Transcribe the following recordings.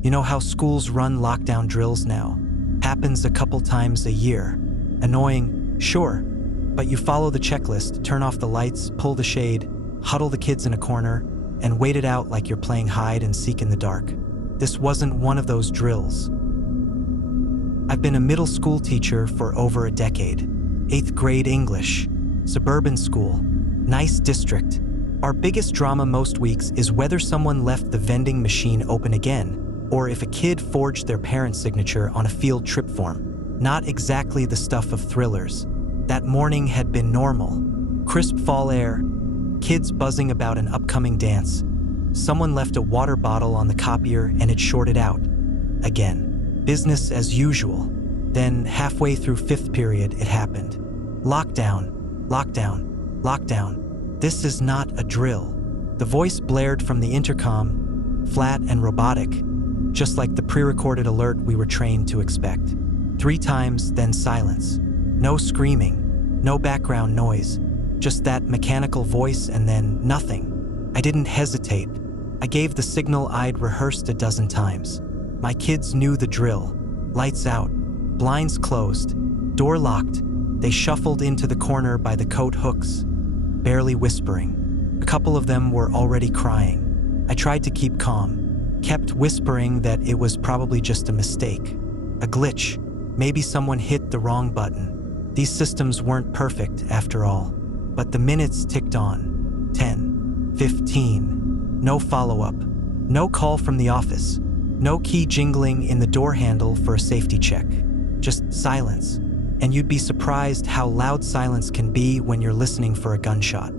You know how schools run lockdown drills now? Happens a couple times a year. Annoying, sure, but you follow the checklist, turn off the lights, pull the shade, huddle the kids in a corner, and wait it out like you're playing hide and seek in the dark. This wasn't one of those drills. I've been a middle school teacher for over a decade. 8th grade English, suburban school, nice district. Our biggest drama most weeks is whether someone left the vending machine open again, or if a kid forged their parent's signature on a field trip form. Not exactly the stuff of thrillers. That morning had been normal. Crisp fall air, kids buzzing about an upcoming dance. Someone left a water bottle on the copier and it shorted out. Again, business as usual. Then, halfway through 5th period, it happened. Lockdown, lockdown, lockdown. This is not a drill. The voice blared from the intercom, flat and robotic, just like the pre-recorded alert we were trained to expect. 3 times, then silence. No screaming, no background noise, just that mechanical voice and then nothing. I didn't hesitate. I gave the signal I'd rehearsed a dozen times. My kids knew the drill. Lights out, blinds closed, door locked. They shuffled into the corner by the coat hooks, barely whispering. A couple of them were already crying. I tried to keep calm, kept whispering that it was probably just a mistake, a glitch. Maybe someone hit the wrong button. These systems weren't perfect after all. But the minutes ticked on. 10, 15, no follow-up, no call from the office, no key jingling in the door handle for a safety check, just silence. And you'd be surprised how loud silence can be when you're listening for a gunshot.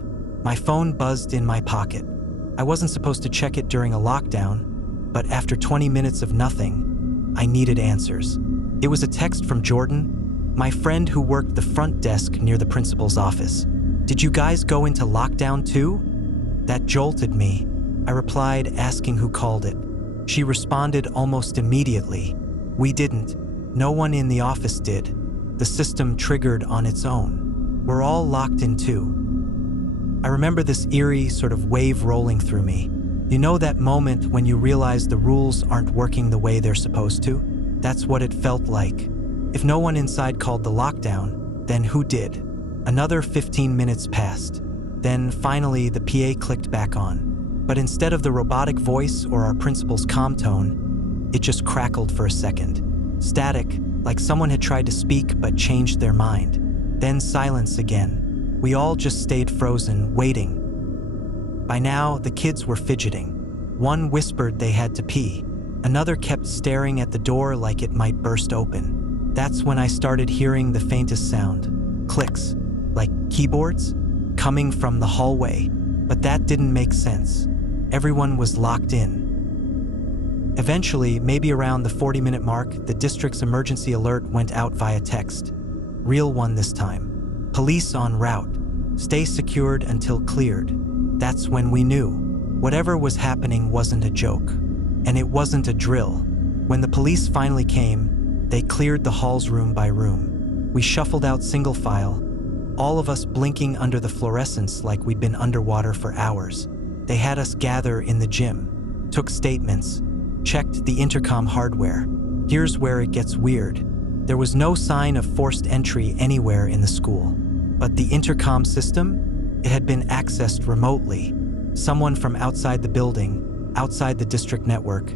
My phone buzzed in my pocket. I wasn't supposed to check it during a lockdown, but after 20 minutes of nothing, I needed answers. It was a text from Jordan, my friend who worked the front desk near the principal's office. "Did you guys go into lockdown too?" That jolted me. I replied, asking who called it. She responded almost immediately. "We didn't. No one in the office did. The system triggered on its own. We're all locked in too." I remember this eerie sort of wave rolling through me. You know that moment when you realize the rules aren't working the way they're supposed to? That's what it felt like. If no one inside called the lockdown, then who did? Another 15 minutes passed. Then finally the PA clicked back on. But instead of the robotic voice or our principal's calm tone, it just crackled for a second. Static, like someone had tried to speak but changed their mind. Then silence again. We all just stayed frozen, waiting. By now, the kids were fidgeting. One whispered they had to pee. Another kept staring at the door like it might burst open. That's when I started hearing the faintest sound. Clicks, like keyboards, coming from the hallway. But that didn't make sense. Everyone was locked in. Eventually, maybe around the 40-minute mark, the district's emergency alert went out via text. Real one this time. Police en route. Stay secured until cleared. That's when we knew. Whatever was happening wasn't a joke. And it wasn't a drill. When the police finally came, they cleared the halls room by room. We shuffled out single file, all of us blinking under the fluorescence like we'd been underwater for hours. They had us gather in the gym, took statements, checked the intercom hardware. Here's where it gets weird. There was no sign of forced entry anywhere in the school. But the intercom system, it had been accessed remotely. Someone from outside the building, outside the district network,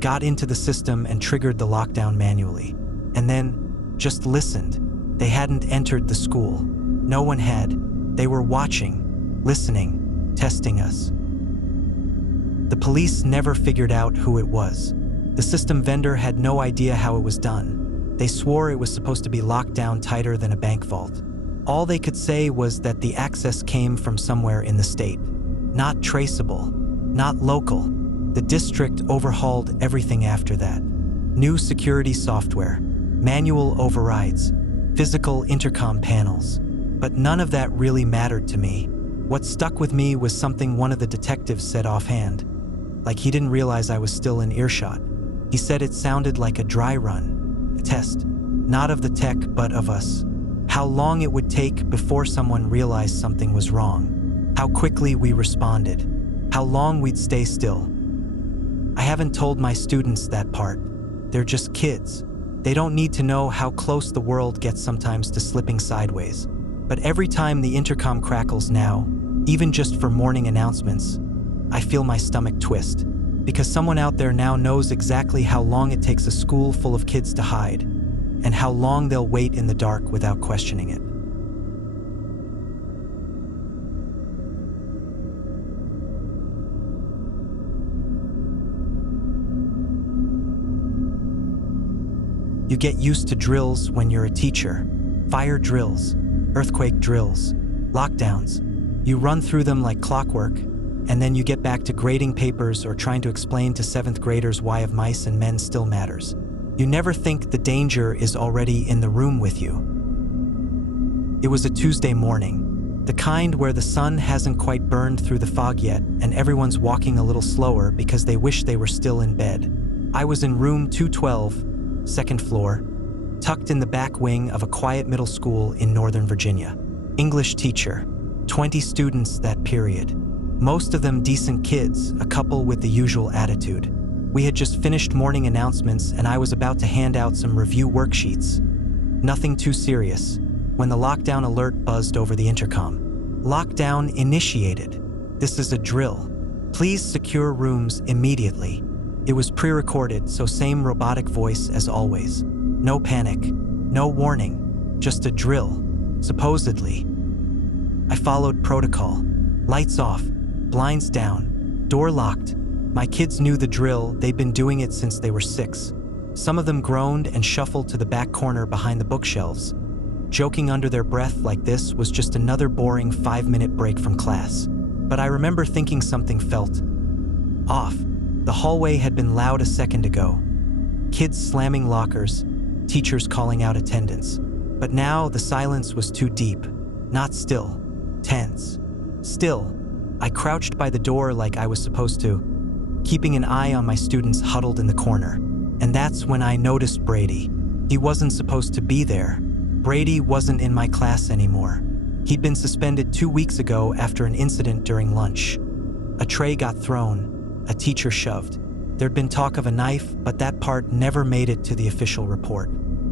got into the system and triggered the lockdown manually. And then just listened. They hadn't entered the school. No one had. They were watching, listening, testing us. The police never figured out who it was. The system vendor had no idea how it was done. They swore it was supposed to be locked down tighter than a bank vault. All they could say was that the access came from somewhere in the state. Not traceable, not local. The district overhauled everything after that. New security software, manual overrides, physical intercom panels. But none of that really mattered to me. What stuck with me was something one of the detectives said offhand, like he didn't realize I was still in earshot. He said it sounded like a dry run, a test, not of the tech, but of us. How long it would take before someone realized something was wrong. How quickly we responded. How long we'd stay still. I haven't told my students that part. They're just kids. They don't need to know how close the world gets sometimes to slipping sideways. But every time the intercom crackles now, even just for morning announcements, I feel my stomach twist. Because someone out there now knows exactly how long it takes a school full of kids to hide, and how long they'll wait in the dark without questioning it. You get used to drills when you're a teacher. Fire drills, earthquake drills, lockdowns. You run through them like clockwork, and then you get back to grading papers or trying to explain to 7th graders why of mice and men still matters. You never think the danger is already in the room with you. It was a Tuesday morning, the kind where the sun hasn't quite burned through the fog yet and everyone's walking a little slower because they wish they were still in bed. I was in room 212, 2nd floor, tucked in the back wing of a quiet middle school in Northern Virginia. English teacher, 20 students that period. Most of them decent kids, a couple with the usual attitude. We had just finished morning announcements and I was about to hand out some review worksheets. Nothing too serious, when the lockdown alert buzzed over the intercom. Lockdown initiated. This is a drill. Please secure rooms immediately. It was pre-recorded, so same robotic voice as always. No panic, no warning, just a drill, supposedly. I followed protocol. Lights off, blinds down, door locked. My kids knew the drill, they'd been doing it since they were 6. Some of them groaned and shuffled to the back corner behind the bookshelves. Joking under their breath like this was just another boring 5-minute break from class. But I remember thinking something felt off. The hallway had been loud a second ago. Kids slamming lockers, teachers calling out attendance. But now the silence was too deep, not still, tense. Still, I crouched by the door like I was supposed to, keeping an eye on my students huddled in the corner. And that's when I noticed Brady. He wasn't supposed to be there. Brady wasn't in my class anymore. He'd been suspended 2 weeks ago after an incident during lunch. A tray got thrown, a teacher shoved. There'd been talk of a knife, but that part never made it to the official report.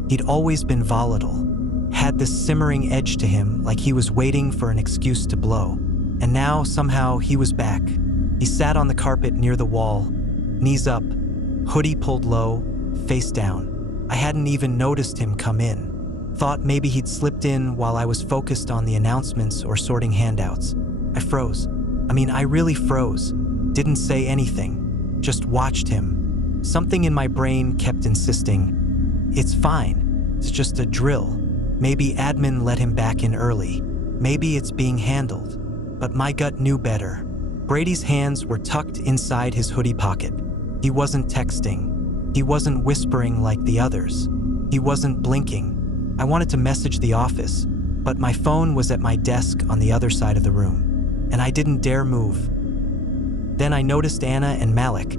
He'd always been volatile, had this simmering edge to him like he was waiting for an excuse to blow. And now, somehow, he was back. He sat on the carpet near the wall, knees up, hoodie pulled low, face down. I hadn't even noticed him come in. Thought maybe he'd slipped in while I was focused on the announcements or sorting handouts. I froze. I really froze. Didn't say anything, just watched him. Something in my brain kept insisting, it's fine, it's just a drill. Maybe admin let him back in early. Maybe it's being handled. But my gut knew better. Brady's hands were tucked inside his hoodie pocket. He wasn't texting. He wasn't whispering like the others. He wasn't blinking. I wanted to message the office, but my phone was at my desk on the other side of the room, and I didn't dare move. Then I noticed Anna and Malik,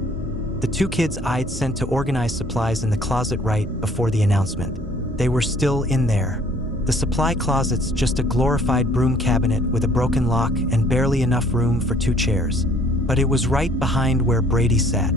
the 2 kids I'd sent to organize supplies in the closet right before the announcement. They were still in there. The supply closet's just a glorified broom cabinet with a broken lock and barely enough room for 2 chairs. But it was right behind where Brady sat.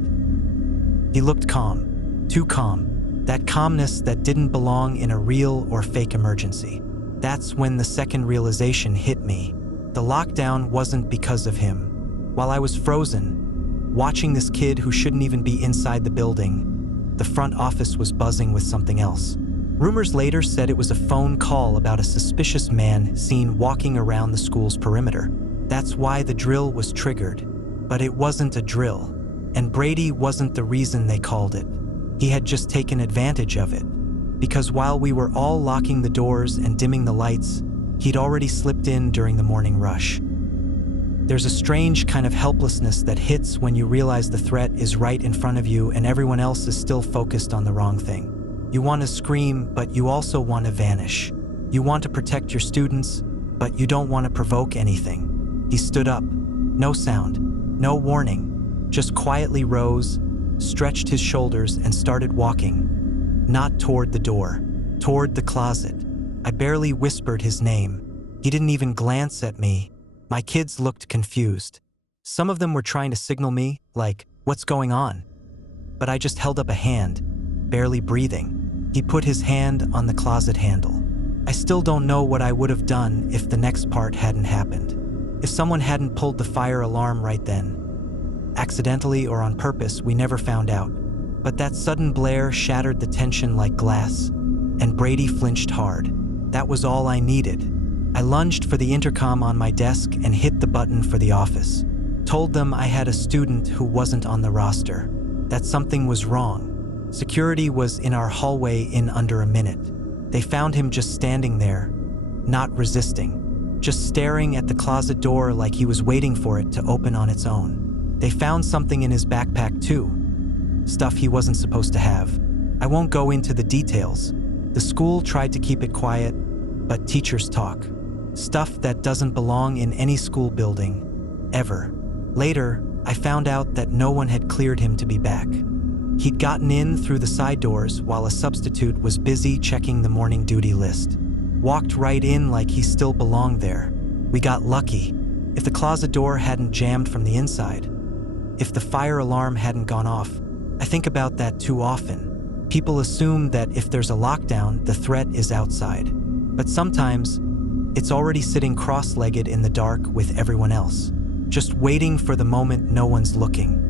He looked calm, too calm. That calmness that didn't belong in a real or fake emergency. That's when the second realization hit me. The lockdown wasn't because of him. While I was frozen, watching this kid who shouldn't even be inside the building, the front office was buzzing with something else. Rumors later said it was a phone call about a suspicious man seen walking around the school's perimeter. That's why the drill was triggered. But it wasn't a drill, and Brady wasn't the reason they called it. He had just taken advantage of it. Because while we were all locking the doors and dimming the lights, he'd already slipped in during the morning rush. There's a strange kind of helplessness that hits when you realize the threat is right in front of you and everyone else is still focused on the wrong thing. You want to scream, but you also want to vanish. You want to protect your students, but you don't want to provoke anything. He stood up. No sound, no warning, just quietly rose, stretched his shoulders and started walking. Not toward the door, toward the closet. I barely whispered his name. He didn't even glance at me. My kids looked confused. Some of them were trying to signal me, like, what's going on? but I just held up a hand, barely breathing. He put his hand on the closet handle. I still don't know what I would have done if the next part hadn't happened. If someone hadn't pulled the fire alarm right then. Accidentally or on purpose, we never found out. But that sudden blare shattered the tension like glass, and Brady flinched hard. That was all I needed. I lunged for the intercom on my desk and hit the button for the office. Told them I had a student who wasn't on the roster, that something was wrong. Security was in our hallway in under a minute. They found him just standing there, not resisting, just staring at the closet door like he was waiting for it to open on its own. They found something in his backpack too, stuff he wasn't supposed to have. I won't go into the details. The school tried to keep it quiet, but teachers talk. Stuff that doesn't belong in any school building, ever. Later, I found out that no one had cleared him to be back. He'd gotten in through the side doors while a substitute was busy checking the morning duty list. Walked right in like he still belonged there. We got lucky. If the closet door hadn't jammed from the inside, if the fire alarm hadn't gone off, I think about that too often. People assume that if there's a lockdown, the threat is outside. But sometimes, it's already sitting cross-legged in the dark with everyone else, just waiting for the moment no one's looking.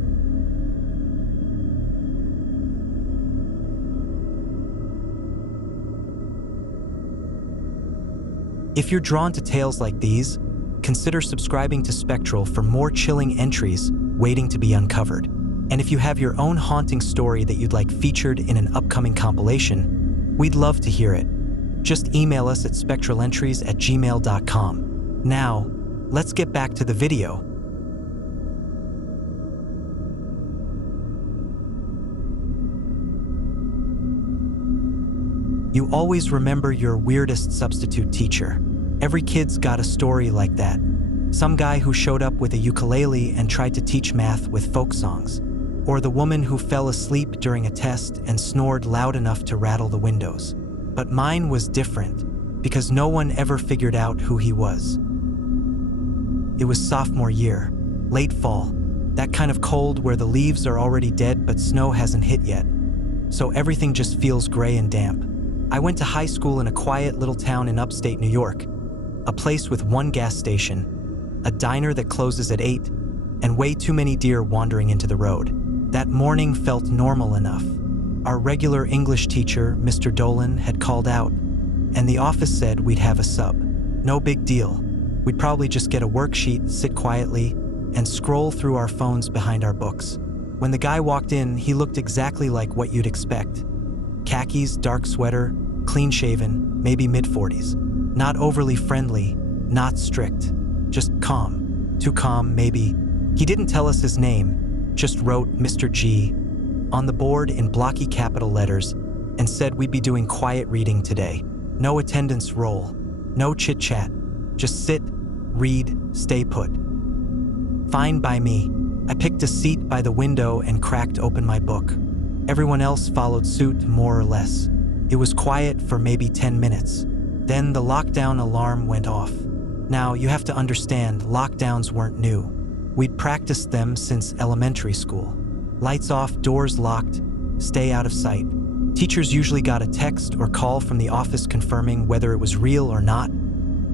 If you're drawn to tales like these, consider subscribing to Spectral for more chilling entries waiting to be uncovered. And if you have your own haunting story that you'd like featured in an upcoming compilation, we'd love to hear it. Just email us at spectralentries@gmail.com. Now, let's get back to the video. You always remember your weirdest substitute teacher. Every kid's got a story like that. Some guy who showed up with a ukulele and tried to teach math with folk songs. Or the woman who fell asleep during a test and snored loud enough to rattle the windows. But mine was different, because no one ever figured out who he was. It was sophomore year, late fall, that kind of cold where the leaves are already dead but snow hasn't hit yet. So everything just feels gray and damp. I went to high school in a quiet little town in upstate New York, a place with one gas station, a diner that closes at 8, and way too many deer wandering into the road. That morning felt normal enough. Our regular English teacher, Mr. Dolan, had called out, and the office said we'd have a sub. No big deal. We'd probably just get a worksheet, sit quietly, and scroll through our phones behind our books. When the guy walked in, he looked exactly like what you'd expect. Khakis, dark sweater, clean-shaven, maybe mid-40s. Not overly friendly, not strict, just calm. Too calm, maybe. He didn't tell us his name, just wrote Mr. G on the board in blocky capital letters and said we'd be doing quiet reading today. No attendance roll, no chit-chat, just sit, read, stay put. Fine by me. I picked a seat by the window and cracked open my book. Everyone else followed suit, more or less. It was quiet for maybe 10 minutes. Then the lockdown alarm went off. Now, you have to understand, lockdowns weren't new. We'd practiced them since elementary school. Lights off, doors locked, stay out of sight. Teachers usually got a text or call from the office confirming whether it was real or not,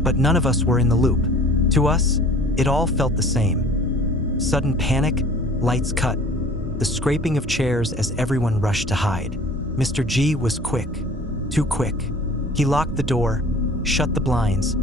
but none of us were in the loop. To us, it all felt the same. Sudden panic, lights cut, the scraping of chairs as everyone rushed to hide. Mr. G was quick, too quick. He locked the door, shut the blinds,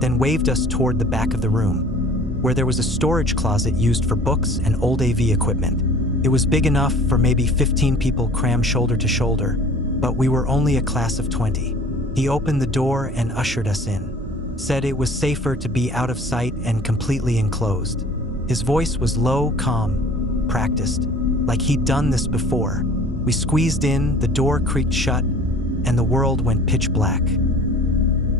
then waved us toward the back of the room, where there was a storage closet used for books and old AV equipment. It was big enough for maybe 15 people crammed shoulder to shoulder, but we were only a class of 20. He opened the door and ushered us in, said it was safer to be out of sight and completely enclosed. His voice was low, calm, practiced, like he'd done this before. We squeezed in, the door creaked shut, and the world went pitch black.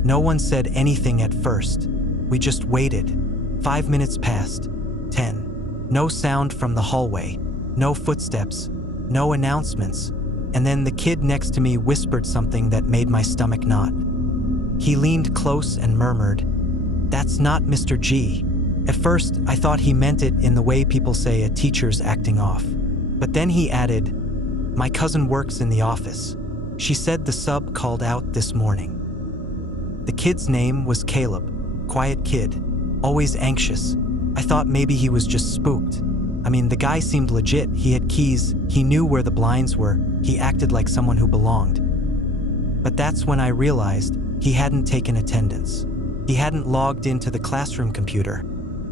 No one said anything at first. We just waited. 5 minutes passed, 10. No sound from the hallway, no footsteps, no announcements, and then the kid next to me whispered something that made my stomach knot. He leaned close and murmured, "That's not Mr. G." At first, I thought he meant it in the way people say a teacher's acting off. But then he added, My cousin works in the office. She said the sub called out this morning. The kid's name was Caleb. Quiet kid. Always anxious. I thought maybe he was just spooked. I mean, the guy seemed legit. He had keys. He knew where the blinds were. He acted like someone who belonged. But that's when I realized he hadn't taken attendance. He hadn't logged into the classroom computer.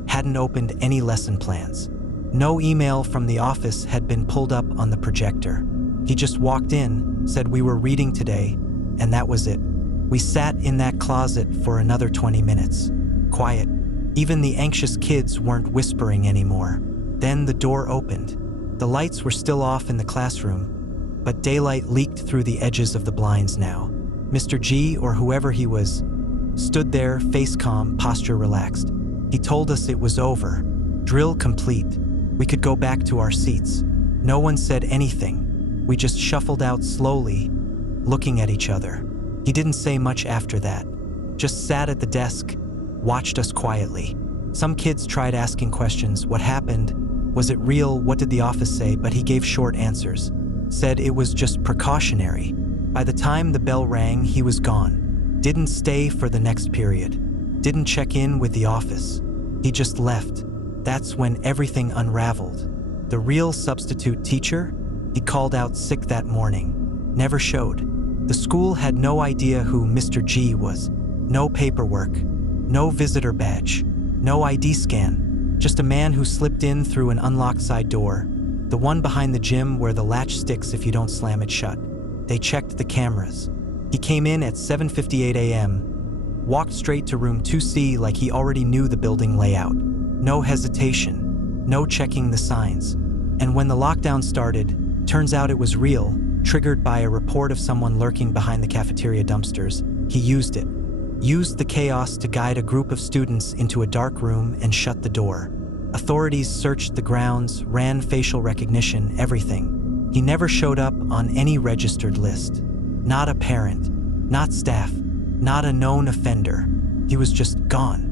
Hadn't opened any lesson plans. No email from the office had been pulled up on the projector. He just walked in, said we were reading today, and that was it. We sat in that closet for another 20 minutes. Quiet. Even the anxious kids weren't whispering anymore. Then the door opened. The lights were still off in the classroom, but daylight leaked through the edges of the blinds now. Mr. G, or whoever he was, stood there, face calm, posture relaxed. He told us it was over. Drill complete. We could go back to our seats. No one said anything. We just shuffled out slowly, looking at each other. He didn't say much after that. Just sat at the desk, watched us quietly. Some kids tried asking questions. What happened? Was it real? What did the office say? But he gave short answers. Said it was just precautionary. By the time the bell rang, he was gone. Didn't stay for the next period. Didn't check in with the office. He just left. That's when everything unraveled. The real substitute teacher? He called out sick that morning. Never showed. The school had no idea who Mr. G was. No paperwork. No visitor badge. No ID scan. Just a man who slipped in through an unlocked side door. The one behind the gym where the latch sticks if you don't slam it shut. They checked the cameras. He came in at 7:58 a.m., walked straight to room 2C like he already knew the building layout. No hesitation. No checking the signs. And when the lockdown started, turns out it was real, triggered by a report of someone lurking behind the cafeteria dumpsters. He used it. Used the chaos to guide a group of students into a dark room and shut the door. Authorities searched the grounds, ran facial recognition, everything. He never showed up on any registered list. Not a parent, not staff, not a known offender. He was just gone.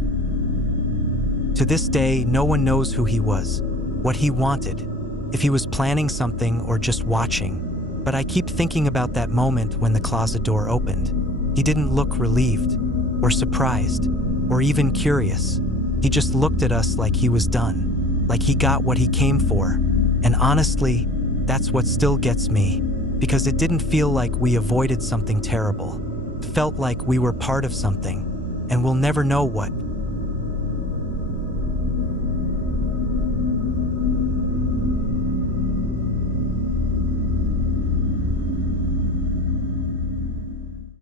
To this day, no one knows who he was, what he wanted, if he was planning something or just watching. But I keep thinking about that moment when the closet door opened. He didn't look relieved, or surprised, or even curious. He just looked at us like he was done, like he got what he came for. And honestly, that's what still gets me, because it didn't feel like we avoided something terrible. It felt like we were part of something, and we'll never know what.